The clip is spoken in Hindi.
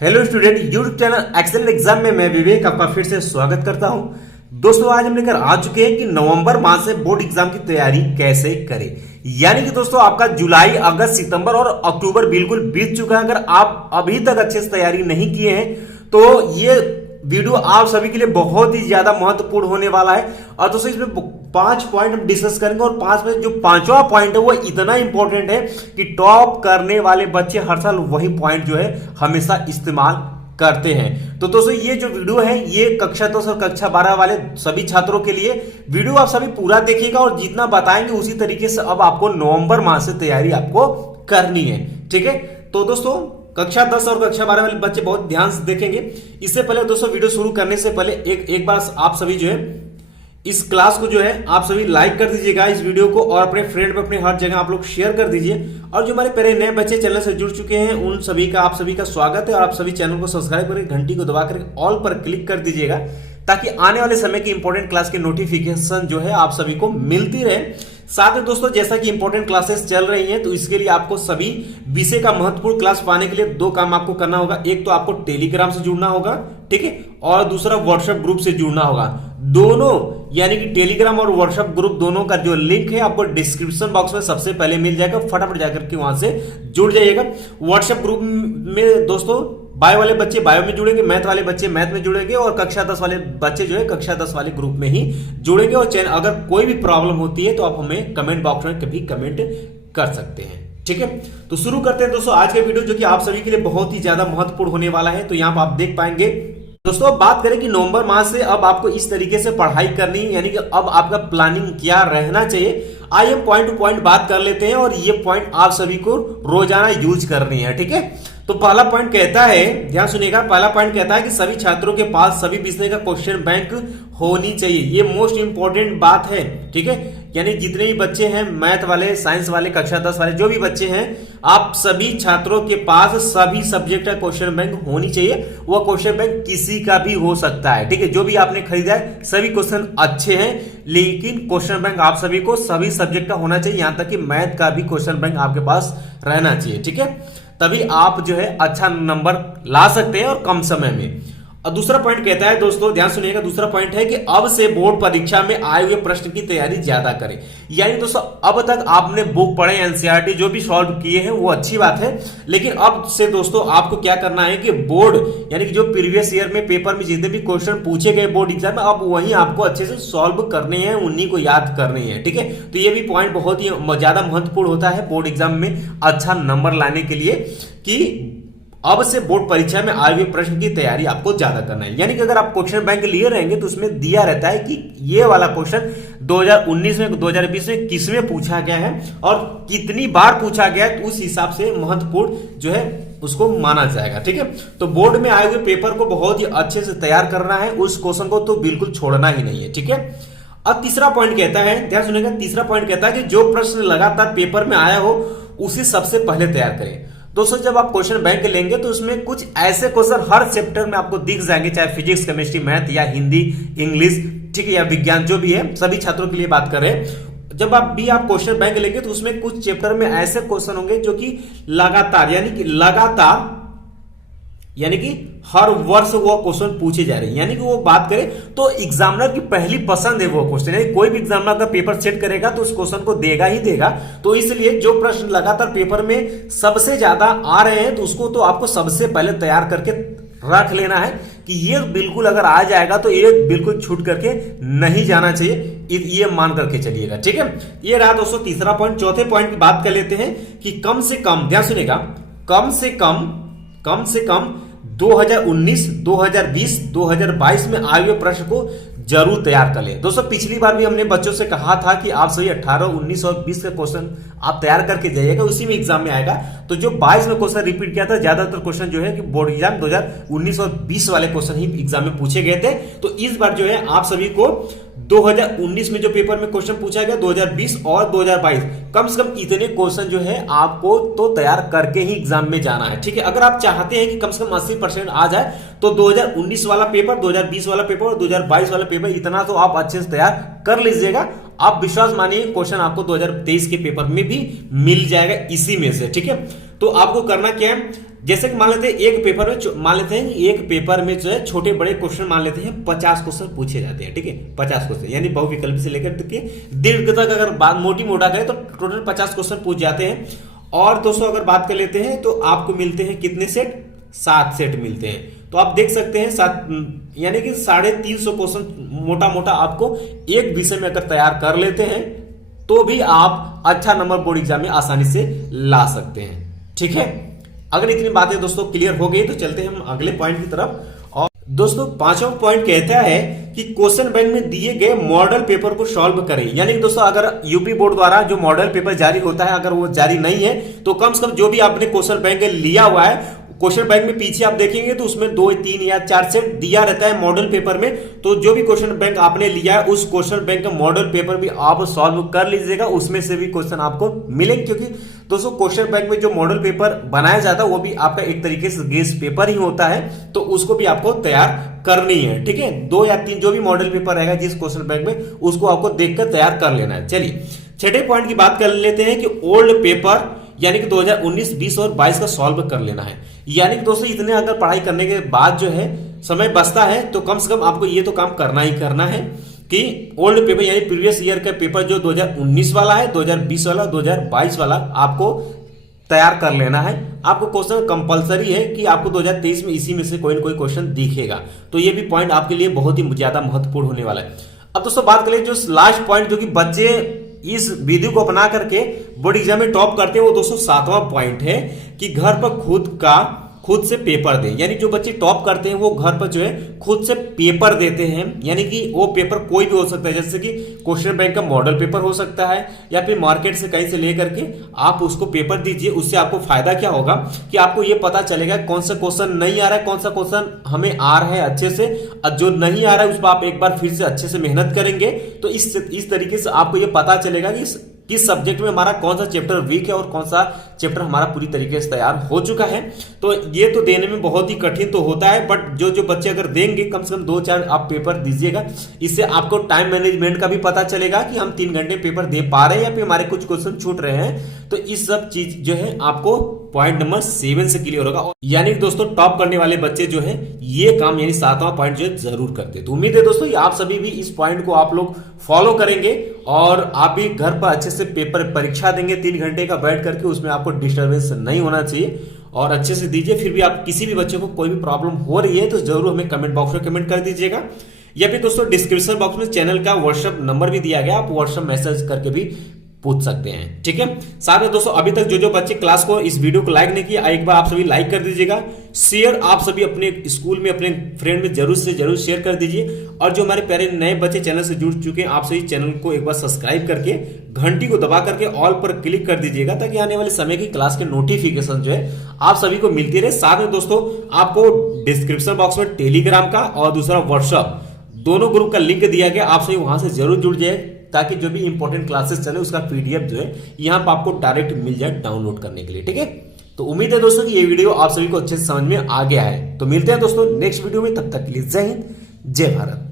Hello student, YouTube channel excellent exam में मैं विवेक आपका फिर से स्वागत करता हूं। दोस्तों आज हम लेकर आ चुके हैं कि नवंबर माह से बोर्ड एग्जाम की तैयारी कैसे करें। यानी कि दोस्तों आपका जुलाई, अगस्त, सितंबर और अक्टूबर बिल्कुल बीत चुका है। अगर आप अभी तक अच्छे से तैयारी नहीं किए हैं तो ये वीडियो आप सभी के लिए बहुत ही ज्यादा महत्वपूर्ण होने वाला है। और दोस्तों इसमें 5 पॉइंट हम डिस्कस करेंगे और 5 में जो 5वां पॉइंट है वो इतना इंपॉर्टेंट है कि टॉप करने वाले बच्चे हर साल वही पॉइंट जो है हमेशा इस्तेमाल करते हैं। तो दोस्तों ये जो वीडियो है ये कक्षा 10 और कक्षा 12 वाले सभी छात्रों के लिए वीडियो आप सभी पूरा देखिएगा और जितना बताएंगे उसी तरीके से अब आपको नवंबर माह से तैयारी आपको करनी है। ठीक है, तो दोस्तों कक्षा 10 और कक्षा 12 वाले बच्चे बहुत ध्यान से देखेंगे। इससे पहले दोस्तों वीडियो शुरू करने से पहले एक बार आप सभी जो है इस क्लास को जो है आप सभी लाइक कर दीजिएगा इस वीडियो को, और अपने फ्रेंड में अपने हर जगह आप लोग शेयर कर दीजिए। और जो हमारे पहले नए बच्चे चैनल से जुड़ चुके हैं उन सभी का आप सभी का स्वागत है। और आप सभी चैनल को सब्सक्राइब करके घंटी को दबाकर ऑल पर क्लिक कर दीजिएगा ताकि आने वाले समय की इंपॉर्टेंट क्लास की नोटिफिकेशन जो है आप सभी को मिलती रहे। साथ में दोस्तों जैसा कि इंपॉर्टेंट क्लासेस चल रही हैं तो इसके लिए आपको सभी विषय का महत्वपूर्ण क्लास पाने के लिए 2 काम आपको करना होगा। एक तो आपको टेलीग्राम से जुड़ना होगा, ठीक है, और दूसरा व्हाट्सएप ग्रुप से जुड़ना होगा। दोनों यानी कि टेलीग्राम और व्हाट्सएप ग्रुप दोनों का जो लिंक है आपको डिस्क्रिप्शन बॉक्स में सबसे पहले मिल जाएगा। फटाफट जाकर के वहां से जुड़ जाइएगा। व्हाट्सएप ग्रुप में दोस्तों बायो वाले बच्चे बायो में जुड़ेंगे, मैथ वाले बच्चे मैथ में जुड़ेंगे और कक्षा 10 वाले बच्चे जो है कक्षा 10 वाले ग्रुप में ही जुड़ेंगे। और चैनल अगर कोई भी प्रॉब्लम होती है तो आप हमें कमेंट बॉक्स में कभी कमेंट कर सकते हैं। ठीक है, तो शुरू करते हैं दोस्तों आज के वीडियो जो कि आप सभी के लिए बहुत ही ज्यादा महत्वपूर्ण होने वाला है। तो यहाँ पर आप देख पाएंगे दोस्तों, अब बात करें कि नवंबर माह से अब आपको इस तरीके से पढ़ाई करनी है, यानी कि अब आपका प्लानिंग क्या रहना चाहिए। आइए पॉइंट टू पॉइंट बात कर लेते हैं और ये पॉइंट आप सभी को रोजाना यूज करनी है। ठीक है, तो पहला पॉइंट कहता है, ध्यान सुनिएगा, पहला पॉइंट कहता है कि सभी छात्रों के पास सभी विषय का क्वेश्चन बैंक होनी चाहिए। ये मोस्ट इंपॉर्टेंट बात है। ठीक है, यानी जितने भी बच्चे हैं मैथ वाले, साइंस वाले, कक्षा 10 वाले जो भी बच्चे हैं, आप सभी छात्रों के पास सभी सब्जेक्ट का क्वेश्चन बैंक होनी चाहिए। वह क्वेश्चन बैंक किसी का भी हो सकता है। ठीक है, जो भी आपने खरीदा है सभी क्वेश्चन अच्छे हैं, लेकिन क्वेश्चन बैंक आप सभी को सभी सब्जेक्ट का होना चाहिए। यहां तक कि मैथ का भी क्वेश्चन बैंक आपके पास रहना चाहिए। ठीक है, तभी आप जो है अच्छा नंबर ला सकते हैं और कम समय में। और दूसरा पॉइंट कहता है दोस्तों, ध्यान सुनिएगा, दूसरा पॉइंट है कि अब से बोर्ड परीक्षा में आए हुए प्रश्न की तैयारी ज्यादा करें। यानी दोस्तों अब तक आपने बुक पढ़े, एनसीईआरटी जो भी सॉल्व किए हैं वो अच्छी बात है, लेकिन अब से दोस्तों आपको क्या करना है कि बोर्ड यानी कि जो प्रीवियस ईयर में पेपर में जितने भी क्वेश्चन पूछे गए बोर्ड एग्जाम में, अब वही आपको अच्छे से सॉल्व करने हैं, उन्हीं को याद करने हैं। ठीक है, तो ये भी पॉइंट बहुत ही ज्यादा महत्वपूर्ण होता है बोर्ड एग्जाम में अच्छा नंबर लाने के लिए कि अब से बोर्ड परीक्षा में आए हुए प्रश्न की तैयारी आपको ज्यादा करना है। यानी कि अगर आप क्वेश्चन बैंक लिए रहेंगे तो उसमें दिया रहता है कि ये वाला क्वेश्चन 2019 में 2020 में किसमें पूछा गया है और कितनी बार पूछा गया है, तो उस हिसाब से महत्वपूर्ण जो है उसको माना जाएगा। ठीक है, तो बोर्ड में आए हुए पेपर को बहुत ही अच्छे से तैयार करना है, उस क्वेश्चन को तो बिल्कुल छोड़ना ही नहीं है। ठीक है, अब तीसरा पॉइंट कहता है, ध्यान सुनिएगा, तीसरा पॉइंट कहता है कि जो प्रश्न लगातार पेपर में आया हो उसे सबसे पहले तैयार करें। दोस्तों जब आप क्वेश्चन बैंक लेंगे तो उसमें कुछ ऐसे क्वेश्चन हर चैप्टर में आपको दिख जाएंगे, चाहे फिजिक्स, केमिस्ट्री, मैथ या हिंदी, इंग्लिश, ठीक है, या विज्ञान जो भी है, सभी छात्रों के लिए बात कर रहे हैं। जब आप क्वेश्चन बैंक लेंगे तो उसमें कुछ चैप्टर में ऐसे क्वेश्चन होंगे जो कि लगातार यानी कि हर वर्ष वो क्वेश्चन पूछे जा रहे हैं। यानी कि वो बात करें तो एग्जामिनर की पहली पसंद है वो क्वेश्चन, यानी कोई भी एग्जामिनर का पेपर सेट करेगा तो उस क्वेश्चन को देगा ही देगा। तो इसलिए जो प्रश्न लगातार पेपर में सबसे ज्यादा आ रहे हैं तो उसको तो आपको सबसे पहले तैयार करके रख लेना है कि ये बिल्कुल अगर आ जाएगा तो ये बिल्कुल छूट करके नहीं जाना चाहिए, ये मान करके चलिएगा। ठीक है, ये रहा दोस्तों तीसरा पॉइंट। चौथे पॉइंट की बात कर लेते हैं कि कम से कम, ध्यान सुनिएगा, कम से कम 2019, 2020, 2022 में आए हुए प्रश्न को जरूर तैयार कर ले। दोस्तों पिछली बार भी हमने बच्चों से कहा था कि आप सभी 18, 19 और 20 का क्वेश्चन आप तैयार करके जाइएगा, उसी में एग्जाम में आएगा। तो जो 22 में क्वेश्चन रिपीट किया था, ज्यादातर क्वेश्चन जो है कि बोर्ड एग्जाम 2019 और 20 वाले क्वेश्चन ही एग्जाम में पूछे गए थे। तो इस बार जो है आप सभी को 2019 में जो पेपर में क्वेश्चन पूछा गया, 2020 और 2022, कम से कम इतने क्वेश्चन जो है आपको तो तैयार करके ही एग्जाम में जाना है। ठीक है, अगर आप चाहते हैं कि कम से कम 80% आ जाए तो 2019 वाला पेपर, 2020 वाला पेपर और 2022 वाला पेपर इतना तो आप अच्छे से तैयार कर लीजिएगा। आप विश्वास मानिए क्वेश्चन आपको 2023 के पेपर में भी मिल जाएगा इसी में से। ठीक है, तो आपको करना क्या है, जैसे कि मान लेते हैं एक पेपर में, मान लेते हैं एक पेपर में जो है छोटे बड़े क्वेश्चन मान लेते हैं 50 क्वेश्चन पूछे जाते हैं, ठीक है, 50 क्वेश्चन, यानी बहुविकल्प से लेकर के दीर्घ तक अगर बात मोटी मोटा करें तो टोटल 50 क्वेश्चन पूछ जाते हैं। और दोस्तों अगर बात कर लेते हैं तो आपको मिलते हैं कितने सेट, 7 सेट मिलते हैं। तो आप देख सकते हैं 7 यानी कि 350 क्वेश्चन मोटा मोटा आपको एक विषय में अगर तैयार कर लेते हैं तो भी आप अच्छा नंबर बोर्ड एग्जाम में आसानी से ला सकते हैं, ठीक है। अगर इतनी बातें दोस्तों क्लियर हो गई तो चलते हैं हम अगले पॉइंट की तरफ। और दोस्तों 5वां पॉइंट कहता है कि क्वेश्चन बैंक में दिए गए मॉडल पेपर को सॉल्व करें। यानी कि दोस्तों अगर यूपी बोर्ड द्वारा जो मॉडल पेपर जारी होता है अगर वो जारी नहीं है तो कम से कम जो भी आपने क्वेश्चन बैंक लिया हुआ है, क्वेश्चन बैंक में पीछे आप देखेंगे तो उसमें 2, 3 या 4 सेट दिया रहता है मॉडल पेपर में। तो जो भी क्वेश्चन बैंक आपने लिया है उस क्वेश्चन बैंक का मॉडल पेपर भी आप सॉल्व कर लीजिएगा, उसमें से भी क्वेश्चन आपको मिलेंगे। क्योंकि दोस्तों क्वेश्चन बैंक में जो मॉडल पेपर बनाया जाता है वो भी आपका एक तरीके से गेस पेपर ही होता है, तो उसको भी आपको तैयार करनी है, ठीक है। 2 या 3 जो भी मॉडल पेपर रहेगा जिस क्वेश्चन बैंक में उसको आपको देखकर तैयार कर लेना है। चलिए 6ठे पॉइंट की बात कर लेते हैं कि ओल्ड पेपर यानी कि 2019, 20 और 22 का सॉल्व कर लेना है। यानी कि दोस्तों इतने अगर पढ़ाई करने के बाद जो है समय बचता है तो कम से कम आपको ये तो काम करना ही करना है कि ओल्ड पेपर यानी प्रीवियस ईयर का पेपर जो 2019 वाला है, 2020 वाला, 2022 वाला आपको तैयार कर लेना है। आपको क्वेश्चन कंपलसरी है कि आपको 2023 में इसी में से कोई ना कोई क्वेश्चन दिखेगा, तो ये भी पॉइंट आपके लिए बहुत ही ज्यादा महत्वपूर्ण होने वाला है। अब दोस्तों बात करें जो लास्ट पॉइंट जो कि बच्चे इस विधि को अपना करके बोर्ड एग्जाम में टॉप करते हैं वो दोस्तों 7वां पॉइंट है कि घर पर खुद से पेपर दें। यानी जो बच्चे टॉप करते हैं वो घर पर जो है खुद से पेपर देते हैं, यानी कि वो पेपर कोई भी हो सकता है, जैसे कि क्वेश्चन बैंक का मॉडल पेपर हो सकता है या फिर मार्केट से कहीं से लेकर के आप उसको पेपर दीजिए। उससे आपको फायदा क्या होगा कि आपको ये पता चलेगा कौन सा क्वेश्चन नहीं आ रहा है, कौन सा क्वेश्चन हमें आ रहा है अच्छे से, और जो नहीं आ रहा है उस पर आप एक बार फिर से अच्छे से मेहनत करेंगे तो इस तरीके से आपको ये पता चलेगा कि किस सब्जेक्ट में हमारा कौन सा चैप्टर वीक है और कौन सा चैप्टर हमारा पूरी तरीके से तैयार हो चुका है। तो ये तो देने में बहुत ही कठिन तो होता है, बट जो बच्चे अगर देंगे कम से कम 2-4 आप पेपर दीजिएगा, इससे आपको टाइम मैनेजमेंट का भी पता चलेगा कि हम 3 घंटे पेपर दे पा रहे हैं या फिर हमारे कुछ क्वेश्चन छूट रहे हैं। तो इस सब चीज जो है आपको पॉइंट नंबर 7 से क्लियर होगा। यानी कि दोस्तों टॉप करने वाले बच्चे जो है ये काम यानी 7वां पॉइंट जो है जरूर करते। तो उम्मीद है दोस्तों आप सभी भी इस पॉइंट को आप लोग फॉलो करेंगे और आप भी घर पर अच्छे से पेपर परीक्षा देंगे 3 घंटे का बैठ करके, उसमें आपको डिस्टर्बेंस नहीं होना चाहिए और अच्छे से दीजिए। फिर भी आप किसी भी बच्चे को कोई भी प्रॉब्लम हो रही है तो जरूर हमें कमेंट बॉक्स में कमेंट कर दीजिएगा, या फिर दोस्तों डिस्क्रिप्शन बॉक्स में चैनल का व्हाट्सएप नंबर भी दिया गया, आप व्हाट्सएप मैसेज करके भी पूछ सकते हैं, ठीक है। साथ में दोस्तों अभी तक जो बच्चे क्लास को इस वीडियो को लाइक नहीं किया एक बार आप सभी लाइक कर दीजिएगा, शेयर आप सभी अपने स्कूल में अपने फ्रेंड में जरूर से जरूर शेयर कर दीजिए। और जो हमारे प्यारे नए बच्चे चैनल से जुड़ चुके हैं आप सभी चैनल को एक बार सब्सक्राइब करके घंटी को दबा करके ऑल पर क्लिक कर दीजिएगा ताकि आने वाले समय की क्लास के नोटिफिकेशन जो है आप सभी को मिलती रहे। साथ में दोस्तों आपको डिस्क्रिप्शन बॉक्स में टेलीग्राम का और दूसरा व्हाट्सएप दोनों ग्रुप का लिंक दिया गया, आप सभी वहां से जरूर जुड़ जाए ताकि जो भी इंपॉर्टेंट क्लासेस चले उसका पीडीएफ जो है यहाँ पर आपको डायरेक्ट मिल जाए डाउनलोड करने के लिए, ठीक है। तो उम्मीद है दोस्तों कि ये वीडियो आप सभी को अच्छे से समझ में आ गया है। तो मिलते हैं दोस्तों नेक्स्ट वीडियो में, तब तक के लिए जय हिंद, जय भारत।